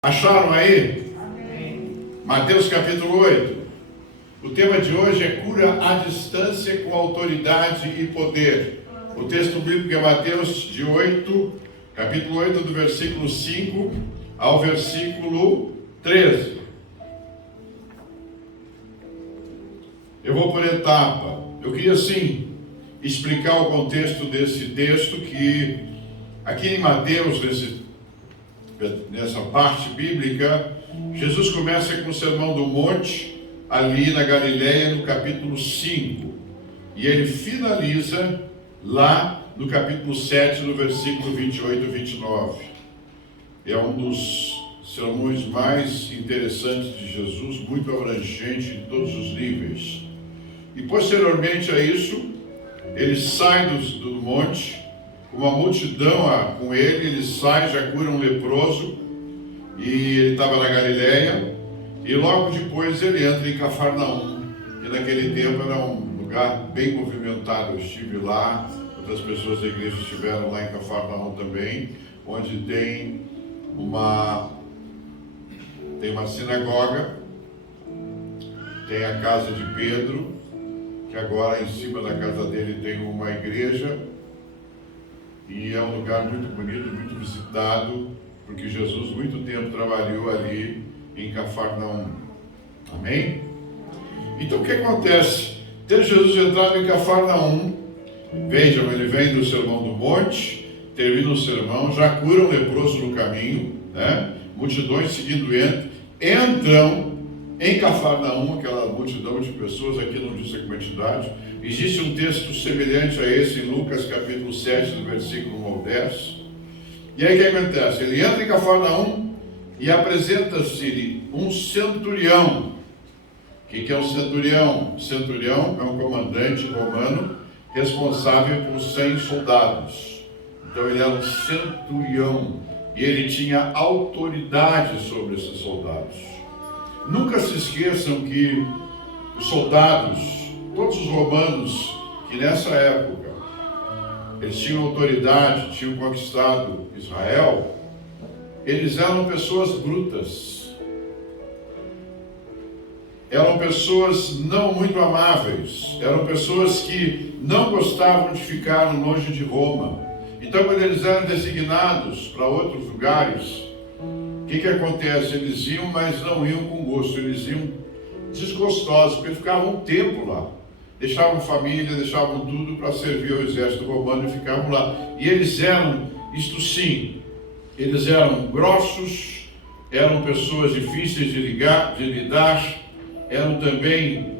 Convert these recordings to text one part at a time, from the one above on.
Acharam aí? Amém. Mateus capítulo 8. O tema de hoje é cura à distância com autoridade e poder. O texto bíblico é Mateus capítulo 8, do versículo 5 ao versículo 13. Eu vou por etapa. Eu queria sim explicar o contexto desse texto, que aqui em Mateus, nessa parte bíblica, Jesus começa com o Sermão do Monte, ali na Galileia, no capítulo 5. E ele finaliza lá no capítulo 7, no versículo 28 e 29. É um dos sermões mais interessantes de Jesus, muito abrangente em todos os níveis. E posteriormente a isso, ele sai do monte, uma multidão com ele sai, já cura um leproso, e ele estava na Galileia, e logo depois ele entra em Cafarnaum, que naquele tempo era um lugar bem movimentado. Eu estive lá, outras pessoas da igreja estiveram lá em Cafarnaum também, onde tem uma sinagoga, tem a casa de Pedro, que agora em cima da casa dele tem uma igreja, e é um lugar muito bonito, muito visitado, porque Jesus muito tempo trabalhou ali em Cafarnaum. Amém? Então o que acontece? Tendo Jesus entrado em Cafarnaum, vejam, ele vem do Sermão do Monte, termina o sermão, já cura um leproso no caminho, né? Multidões seguindo entram em Cafarnaum, aquela multidão de pessoas, aqui não diz a quantidade. Existe um texto semelhante a esse em Lucas capítulo 7, do versículo 1 ao 10. E aí o que acontece? Ele entra em Cafarnaum e apresenta-se um centurião. O que é um centurião? O centurião é um comandante romano responsável por 100 soldados. Então ele era um centurião e ele tinha autoridade sobre esses soldados. Nunca se esqueçam que os soldados, todos os romanos que nessa época eles tinham autoridade, tinham conquistado Israel, eles eram pessoas brutas, eram pessoas não muito amáveis, eram pessoas que não gostavam de ficar longe de Roma. Então, quando eles eram designados para outros lugares, o que acontece? Eles iam, mas não iam com gosto, eles iam desgostosos, porque ficavam um tempo lá. Deixavam família, deixavam tudo para servir ao exército romano e ficavam lá. E eles eram, isto sim, eles eram grossos, eram pessoas difíceis de lidar, eram também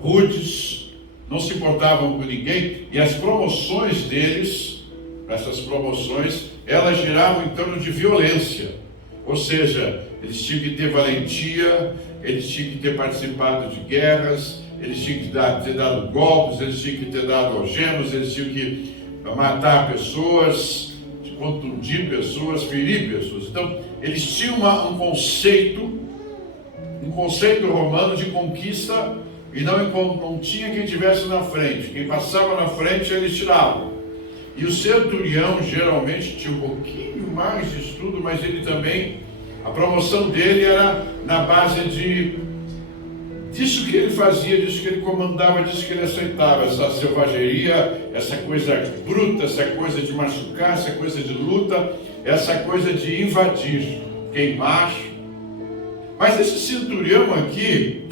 rudes, não se importavam com ninguém. E as promoções deles, essas promoções, elas giravam em torno de violência. Ou seja, eles tinham que ter valentia, eles tinham que ter participado de guerras, eles tinham que ter dado golpes, eles tinham que ter dado algemas, eles tinham que matar pessoas, contundir pessoas, ferir pessoas. Então, eles tinham um conceito romano de conquista, e não tinha quem estivesse na frente. Quem passava na frente, eles tiravam. E o centurião geralmente tinha um pouquinho mais de estudo, mas ele também, a promoção dele era na base disso que ele fazia, disso que ele comandava, disso que ele aceitava, essa selvageria, essa coisa bruta, essa coisa de machucar, essa coisa de luta, essa coisa de invadir, queimar. Mas esse centurião aqui,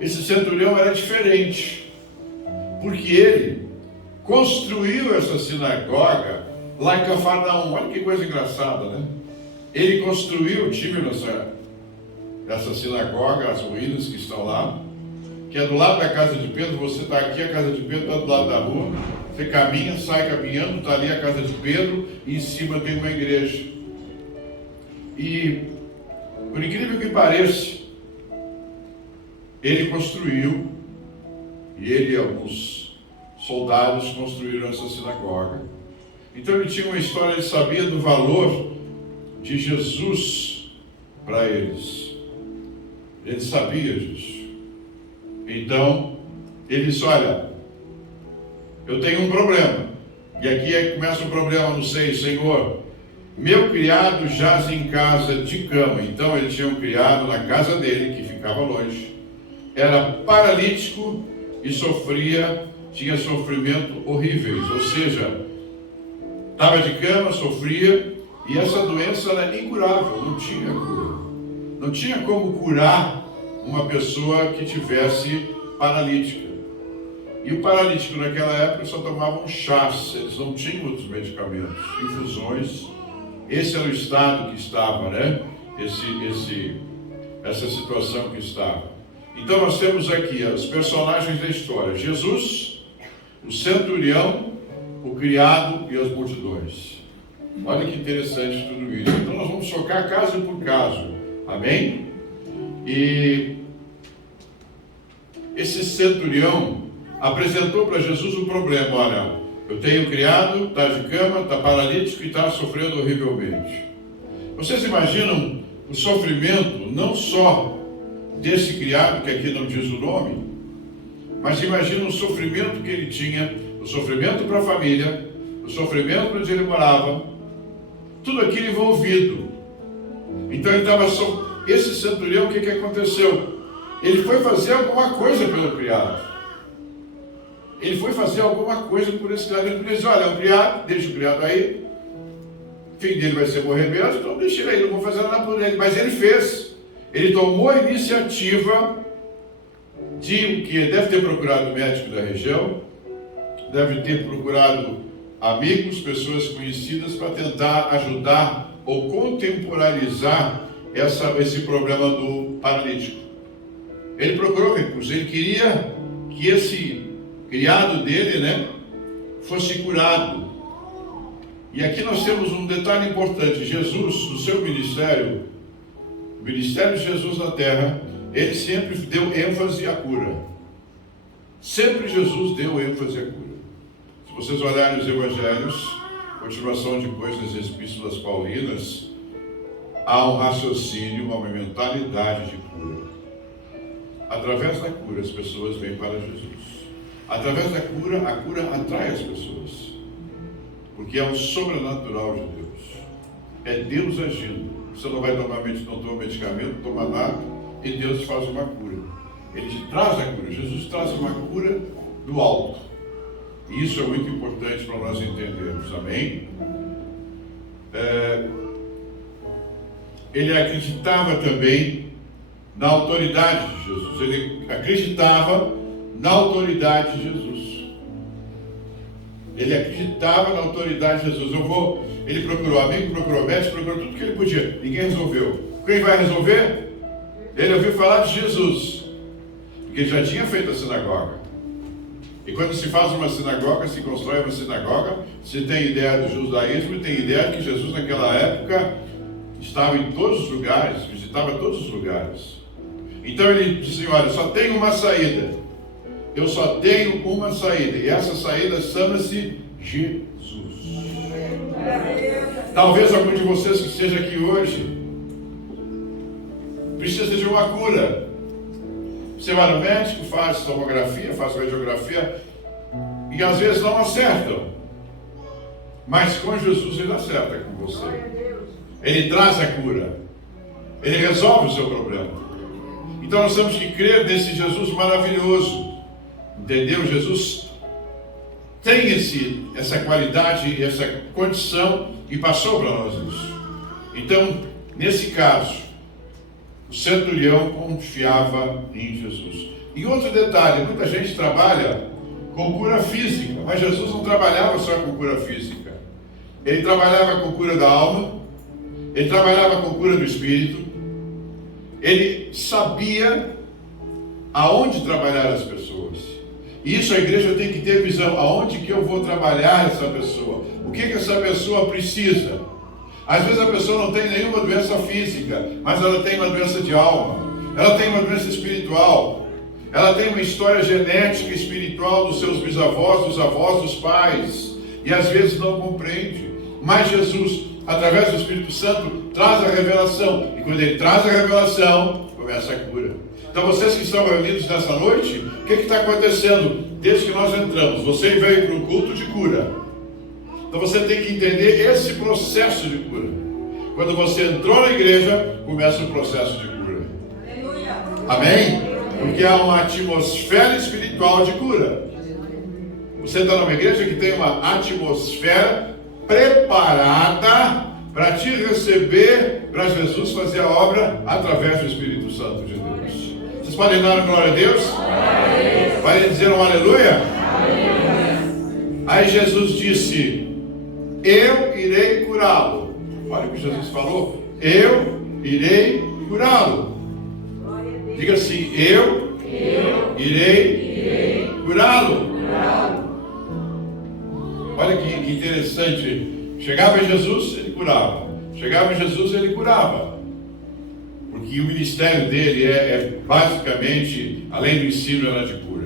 esse centurião era diferente, porque ele construiu essa sinagoga lá em Cafarnaum. Olha que coisa engraçada, né? Ele construiu, tive essa sinagoga, as ruínas que estão lá, que é do lado da casa de Pedro. Você está aqui, a casa de Pedro está do lado da rua, você caminha, sai caminhando, está ali a casa de Pedro, e em cima tem uma igreja. E, por incrível que pareça, ele construiu, e ele e alguns soldados construíram essa sinagoga. Então ele tinha uma história, ele sabia do valor de Jesus para eles. Ele sabia disso. Então, ele disse: olha, eu tenho um problema. E aqui começa o problema, não sei, Senhor, meu criado jaz em casa de cama. Então ele tinha um criado na casa dele, que ficava longe, era paralítico e tinha sofrimento horríveis, ou seja, estava de cama, sofria, e essa doença era incurável, não tinha cura. Não tinha como curar uma pessoa que tivesse paralítica. E o paralítico naquela época só tomavam chás, eles não tinham outros medicamentos, infusões. Esse era o estado que estava, né? Essa situação que estava. Então nós temos aqui os personagens da história: Jesus, o centurião, o criado e as multidões. Olha que interessante tudo isso. Então nós vamos focar caso por caso. Amém? E esse centurião apresentou para Jesus o problema: olha, eu tenho um criado, está de cama, está paralítico e está sofrendo horrivelmente. Vocês imaginam o sofrimento não só desse criado, que aqui não diz o nome, mas imaginam o sofrimento que ele tinha, o sofrimento para a família, o sofrimento para onde ele morava, tudo aquilo envolvido. Então ele estava esse centurião, o que aconteceu? Ele foi fazer alguma coisa pelo criado. Ele foi fazer alguma coisa por esse criado. Ele disse: olha, é um criado, deixa o criado aí, o filho dele vai ser morrer mesmo, então deixa ele aí, não vou fazer nada por ele. Mas ele fez. Ele tomou a iniciativa de que deve ter procurado o médico da região, deve ter procurado amigos, pessoas conhecidas, para tentar ajudar ou contemporaneizar esse problema do paralítico. Ele procurou recursos, ele queria que esse criado dele, né, fosse curado. E aqui nós temos um detalhe importante: Jesus, no seu ministério, o ministério de Jesus na terra, ele sempre deu ênfase à cura. Sempre Jesus deu ênfase à cura. Se vocês olharem os evangelhos, continuação depois das epístolas paulinas, há um raciocínio, uma mentalidade de cura. Através da cura as pessoas vêm para Jesus. Através da cura, a cura atrai as pessoas. Porque é o sobrenatural de Deus. É Deus agindo. Você não vai tomar medicamento, não toma nada, e Deus faz uma cura. Ele te traz a cura. Jesus traz uma cura do alto. E isso é muito importante para nós entendermos. Amém? Ele acreditava também na autoridade de Jesus. Ele acreditava na autoridade de Jesus. Ele acreditava na autoridade de Jesus. Ele procurou amigo, procurou médico, procurou tudo que ele podia. Ninguém resolveu. Quem vai resolver? Ele ouviu falar de Jesus, porque ele já tinha feito a sinagoga. E quando se faz uma sinagoga, se constrói uma sinagoga, se tem ideia do judaísmo e tem ideia que Jesus naquela época estava em todos os lugares, visitava todos os lugares. Então ele disse: olha, só tem uma saída. Eu só tenho uma saída. E essa saída chama-se Jesus. Talvez algum de vocês que esteja aqui hoje precisa de uma cura. Você vai no médico, faz tomografia, faz radiografia e às vezes não acertam. Mas com Jesus ele acerta com você. Ele traz a cura. Ele resolve o seu problema. Então nós temos que crer nesse Jesus maravilhoso. Entendeu? Jesus tem essa qualidade, essa condição e passou para nós isso. Então, nesse caso, o centurião confiava em Jesus. E outro detalhe: muita gente trabalha com cura física, mas Jesus não trabalhava só com cura física. Ele trabalhava com cura da alma, ele trabalhava com cura do espírito, ele sabia aonde trabalhar as pessoas. E isso a igreja tem que ter visão: aonde que eu vou trabalhar essa pessoa? O que essa pessoa precisa? Às vezes a pessoa não tem nenhuma doença física, mas ela tem uma doença de alma, ela tem uma doença espiritual, ela tem uma história genética espiritual dos seus bisavós, dos avós, dos pais, e às vezes não compreende. Mas Jesus, através do Espírito Santo, traz a revelação, e quando ele traz a revelação, começa a cura. Então vocês que estão reunidos nessa noite, o que está acontecendo? Desde que nós entramos, você veio para um culto de cura. Então você tem que entender esse processo de cura. Quando você entrou na igreja, começa o processo de cura. Amém? Porque há uma atmosfera espiritual de cura. Você está numa igreja que tem uma atmosfera preparada para te receber, para Jesus fazer a obra através do Espírito Santo de Deus. Vocês podem dar glória a Deus? Vai dizer um aleluia? Aí Jesus disse: eu irei curá-lo. Olha o que Jesus falou: eu irei curá-lo. Diga assim: eu irei curá-lo. Olha que interessante. Chegava em Jesus, ele curava. Chegava em Jesus, ele curava. Porque o ministério dele é basicamente, além do ensino, era de cura.